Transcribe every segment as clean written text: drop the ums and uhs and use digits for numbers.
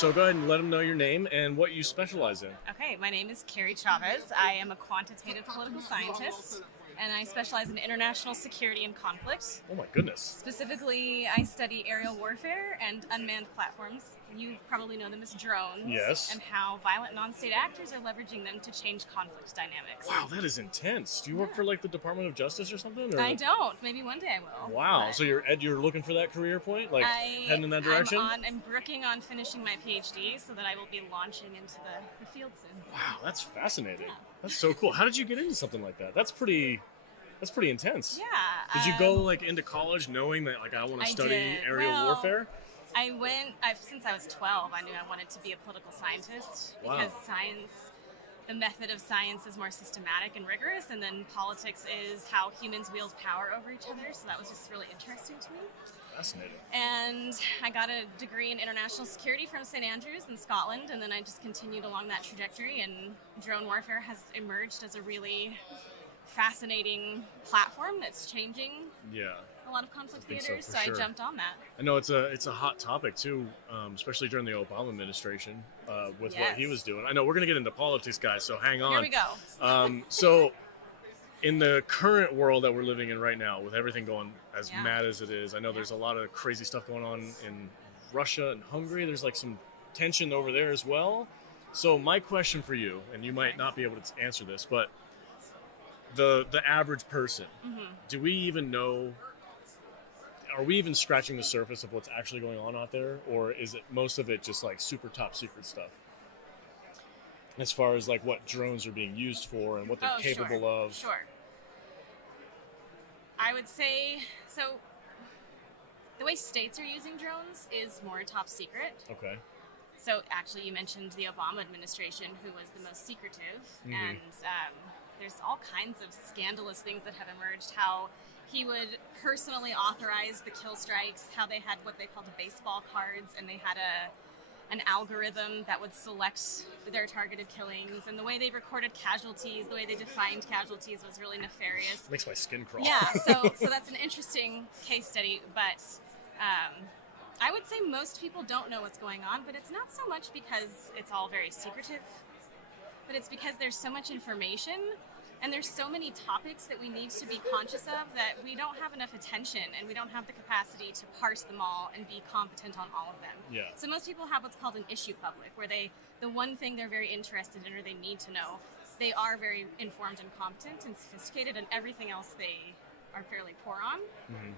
So go ahead and let them know your name and what you specialize in. Okay, my name is Carrie Chavez. I am a quantitative political scientist, and I specialize in international security and conflict. Oh my goodness. Specifically, I study aerial warfare and unmanned platforms. You probably know them as drones. Yes. And how violent non-state actors are leveraging them to change conflict dynamics. Wow, that is intense. Do you work for like the Department of Justice or something? Or? I don't. Maybe one day I will. Wow. But So you're looking for that career point, like heading in that direction? I'm working on finishing my PhD so that I will be launching into the field soon. Wow, that's fascinating. Yeah. That's so cool. How did you get into something like that? That's pretty intense. Yeah. Did you go like into college knowing that like I want to study aerial warfare? Since I was 12, I knew I wanted to be a political scientist because science, the method of science is more systematic and rigorous, and then politics is how humans wield power over each other, so that was just really interesting to me. Fascinating. And I got a degree in international security from St. Andrews in Scotland, and then I just continued along that trajectory, and drone warfare has emerged as a really fascinating platform that's changing a lot of conflict theaters, so sure. I jumped on that. I know it's a hot topic too, especially during the Obama administration with what he was doing. I know we're going to get into politics, guys, so hang on. Here we go. So in the current world that we're living in right now, with everything going as mad as it is, I know there's a lot of crazy stuff going on in Russia and Hungary. There's like some tension over there as well. So my question for you, and you might not be able to answer this, but the average person, do we even know? Are we even scratching the surface of what's actually going on out there, or is it most of it just like super top secret stuff? As far as like what drones are being used for and what they're capable of. Sure. I would say so. The way states are using drones is more top secret. Okay. So actually, you mentioned the Obama administration, who was the most secretive, and there's all kinds of scandalous things that have emerged. How he would personally authorize the kill strikes, how they had what they called baseball cards, and they had an algorithm that would select their targeted killings, and the way they recorded casualties, the way they defined casualties was really nefarious. Makes my skin crawl. Yeah, so that's an interesting case study, but I would say most people don't know what's going on, but it's not so much because it's all very secretive, but it's because there's so much information and there's so many topics that we need to be conscious of that we don't have enough attention and we don't have the capacity to parse them all and be competent on all of them. Yeah. So most people have what's called an issue public, where the one thing they're very interested in or they need to know, they are very informed and competent and sophisticated, and everything else they are fairly poor on.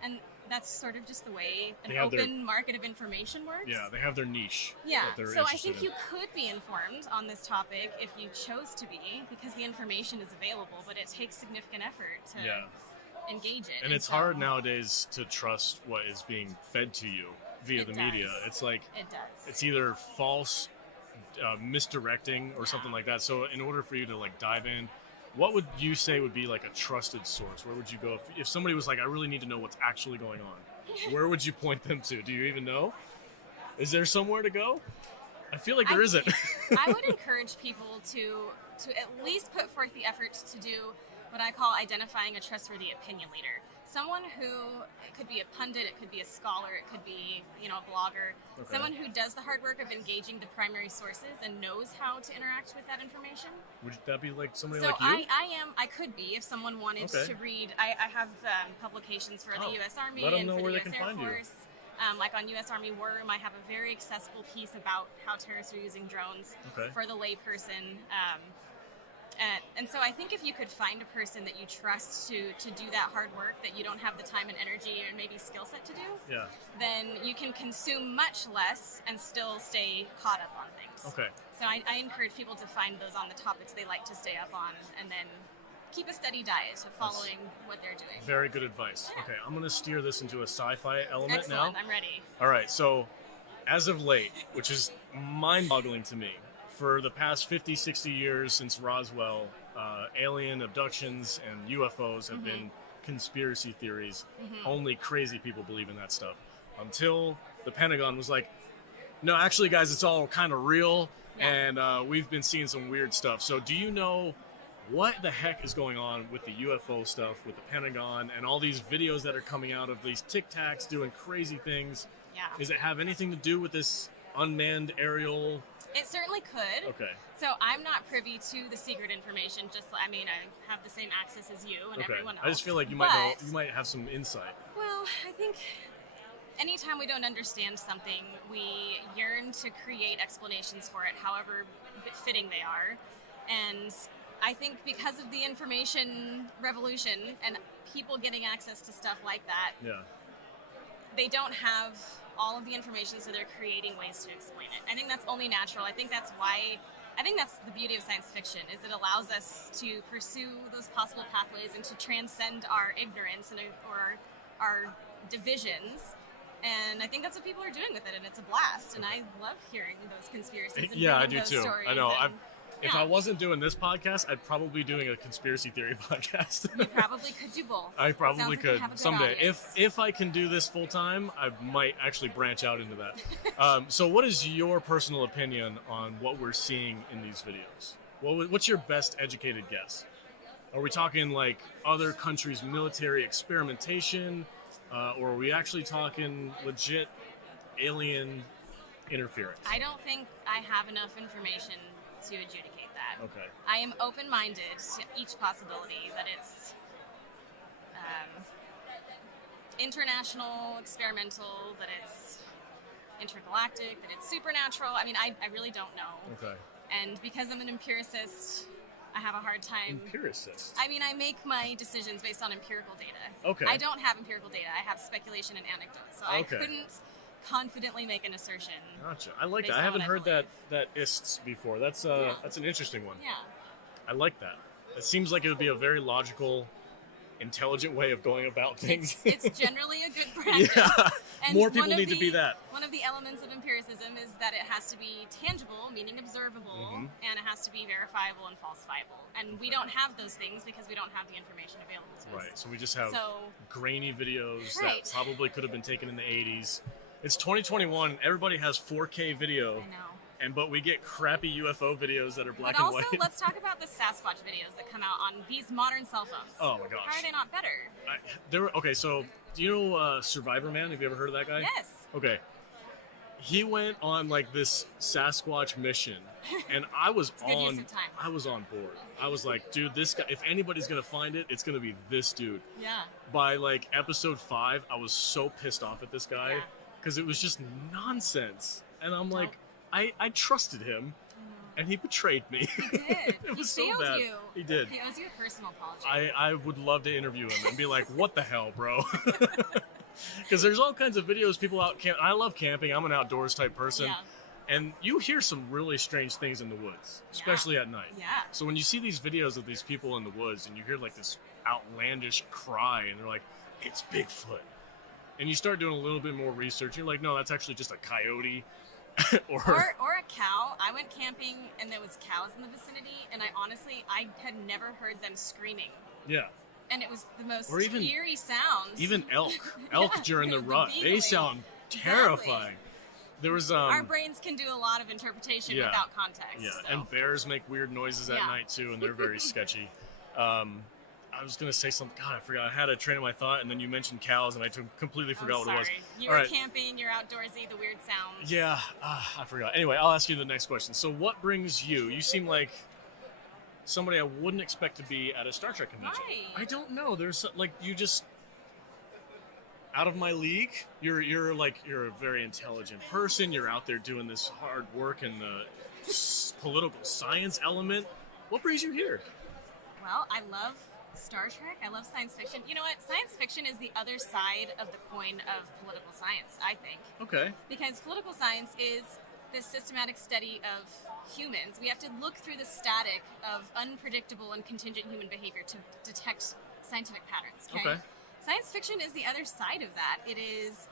And that's sort of just the way an open market of information works. Yeah, they have their niche. Yeah, so I think you could be informed on this topic if you chose to be, because the information is available, but it takes significant effort to engage it. And it's hard nowadays to trust what is being fed to you via the media. It's like it's either false, misdirecting, or something like that. So in order for you to like dive in, what would you say would be like a trusted source? Where would you go if somebody was like, I really need to know what's actually going on? Where would you point them to? Do you even know? Is there somewhere to go? I feel like there isn't. I would encourage people to at least put forth the effort to do what I call identifying a trustworthy opinion leader. Someone who, it could be a pundit, it could be a scholar, it could be, a blogger. Okay. Someone who does the hard work of engaging the primary sources and knows how to interact with that information. Would that be like somebody like you? I could be if someone wanted to read. I have publications for the U.S. Army and for the U.S. Air Force. Like on U.S. Army Worm, I have a very accessible piece about how terrorists are using drones for the layperson. And so I think if you could find a person that you trust to do that hard work that you don't have the time and energy or maybe skill set to do, then you can consume much less and still stay caught up on things. Okay. So I encourage people to find those on the topics they like to stay up on, and then keep a steady diet of following what they're doing. Very good advice. Okay, I'm going to steer this into a sci-fi element Excellent. now. I'm ready. All right, so as of late, which is mind-boggling to me, for the past 50, 60 years since Roswell, alien abductions and UFOs have been conspiracy theories. Only crazy people believe in that stuff. Until the Pentagon was like, no, actually, guys, it's all kind of real, and we've been seeing some weird stuff. So do you know what the heck is going on with the UFO stuff, with the Pentagon, and all these videos that are coming out of these Tic Tacs doing crazy things? Yeah. Does it have anything to do with this unmanned aerial? It certainly could. Okay. So I'm not privy to the secret information. I have the same access as you and everyone else. I just feel like you might have some insight. Well, I think anytime we don't understand something, we yearn to create explanations for it, however fitting they are. And I think because of the information revolution and people getting access to stuff like that, they don't have all of the information, so they're creating ways to explain it. I think that's only natural. I think that's the beauty of science fiction, is it allows us to pursue those possible pathways and to transcend our ignorance or our divisions. And I think that's what people are doing with it, and it's a blast. And I love hearing those conspiracies. And I do too. I know. If I Yeah. wasn't doing this podcast, I'd probably be doing a conspiracy theory podcast. You probably could do both. I probably Sounds like you could have a good someday. audience. If I can do this full time, I might actually branch out into that. So, what is your personal opinion on what we're seeing in these videos? What's your best educated guess? Are we talking like other countries' military experimentation, or are we actually talking legit alien interference? I don't think I have enough information to adjudicate that. Okay. I am open-minded to each possibility, that it's international, experimental, that it's intergalactic, that it's supernatural. I mean, I really don't know. Okay. And because I'm an empiricist, I have a hard time. Empiricist? I mean, I make my decisions based on empirical data. Okay. I don't have empirical data. I have speculation and anecdotes. So I couldn't confidently make an assertion. Gotcha. I like that. I haven't heard that ists before. That's an interesting one. Yeah. I like that. It seems like it would be a very logical, intelligent way of going about things. It's generally a good practice. Yeah. And More people need to be that. One of the elements of empiricism is that it has to be tangible, meaning observable, and it has to be verifiable and falsifiable. And we don't have those things because we don't have the information available to us. Right. So we just have grainy videos that probably could have been taken in the 80s. It's 2021. Everybody has 4K video. I know. But we get crappy UFO videos that are black and white. But also, let's talk about the Sasquatch videos that come out on these modern cell phones. Oh my gosh. How are they not better? Okay, so do you know Survivor Man? Have you ever heard of that guy? Yes. Okay. He went on like this Sasquatch mission, and I was on board. I was like, dude, this guy, if anybody's gonna find it, it's gonna be this dude. Yeah. By like episode 5, I was so pissed off at this guy because it was just nonsense, and I'm like, I trusted him, and he betrayed me. He did. It was so bad. You. He did. He owes you a personal apology. I would love to interview him and be like, what the hell, bro? Because there's all kinds of videos, people out camp. I love camping. I'm an outdoors type person. Yeah. And you hear some really strange things in the woods, especially at night. Yeah. So when you see these videos of these people in the woods and you hear like this outlandish cry and they're like, it's Bigfoot. And you start doing a little bit more research. You're like, no, that's actually just a coyote. or a cow. I went camping and there was cows in the vicinity, and I had never heard them screaming. Yeah. And it was the most eerie sounds. Even elk during the rut, they sound terrifying. There was our brains can do a lot of interpretation without context. Yeah, so. and bears make weird noises at night too, and they're very sketchy. I was gonna say something. God, I forgot. I had a train of my thought, and then you mentioned cows, and I completely forgot what it was. You were camping. You're outdoorsy. The weird sounds. Yeah, I forgot. Anyway, I'll ask you the next question. So, what brings you? You seem like somebody I wouldn't expect to be at a Star Trek convention. Why? I don't know. There's you just out of my league. You're a very intelligent person. You're out there doing this hard work in the political science element. What brings you here? Well, I love Star Trek. I love science fiction. You know what? Science fiction is the other side of the coin of political science, I think. Okay. Because political science is this systematic study of humans. We have to look through the static of unpredictable and contingent human behavior to detect scientific patterns. Okay. Science fiction is the other side of that. It is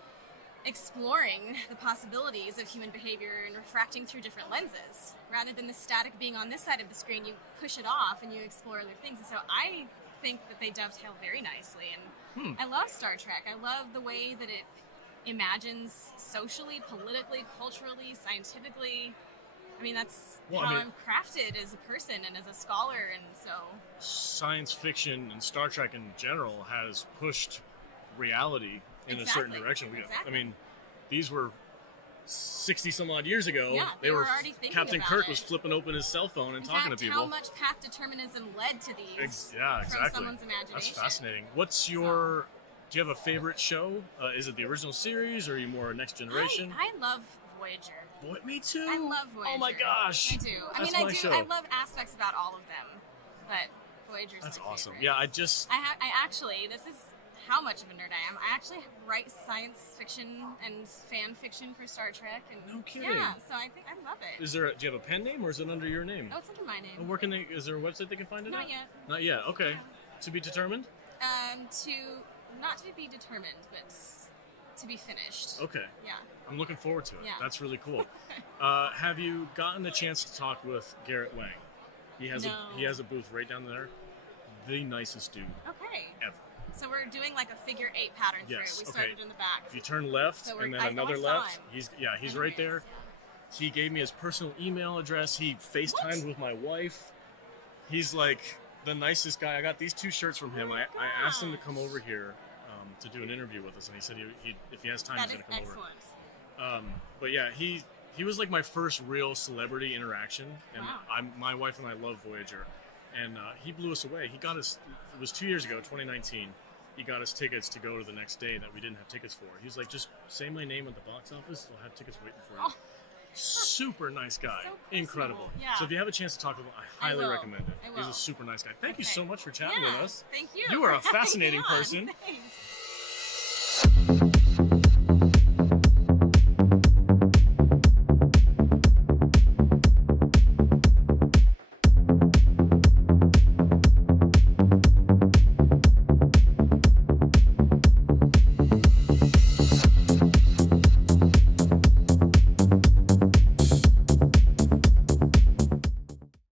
exploring the possibilities of human behavior and refracting through different lenses. Rather than the static being on this side of the screen, you push it off and you explore other things. And so I think that they dovetail very nicely. And I love Star Trek. I love the way that it imagines socially, politically, culturally, scientifically. I mean, that's I'm crafted as a person and as a scholar, and so... Science fiction and Star Trek in general has pushed reality in a certain direction. I mean, these were 60 some odd years ago, yeah, they were already thinking Captain about Kirk it. was flipping open his cell phone and In talking fact, to people. How much path determinism led to these Yeah, exactly. from someone's imagination. That's fascinating. What's your... Do you have a favorite show? Is it the original series, or are you more Next Generation? I love Voyager. Boy, me too. I love Voyager. Oh my gosh. I do. That's I my do. show. I love aspects about all of them, but Voyager's That's my awesome. favorite. Yeah, I actually, this is how much of a nerd I am. I actually write science fiction and fan fiction for Star Trek. And no kidding. Yeah, so I think I love it. Do you have a pen name, or is it under your name? Oh, it's under my name. Where can they? Is there a website they can find it? Not yet. Not yet. Okay. Yeah. To be determined. Not to be determined, but to be finished. Okay. Yeah. I'm looking forward to it. Yeah. That's really cool. Have you gotten the chance to talk with Garrett Wang? He has a booth right down there. The nicest dude. Okay. Ever. So we're doing like a figure 8 pattern Yes. through. We started in the back. If you turn left and then another left, he's right there. He gave me his personal email address. He FaceTimed with my wife. He's like the nicest guy. I got these 2 shirts from him. I asked him to come over here to do an interview with us, and he said if he has time, he's going to come over. But yeah, he was like my first real celebrity interaction, and my wife and I love Voyager, and he blew us away. He got us. It was 2 years ago, 2019. He got us tickets to go to the next day that we didn't have tickets for. He was like, just say my name at the box office. I'll have tickets waiting for you. Oh. Super nice guy. So incredible. Yeah. So if you have a chance to talk to him, I highly recommend it. He's a super nice guy. Thank you so much for chatting with us. Thank you. You are a fascinating person. Thanks.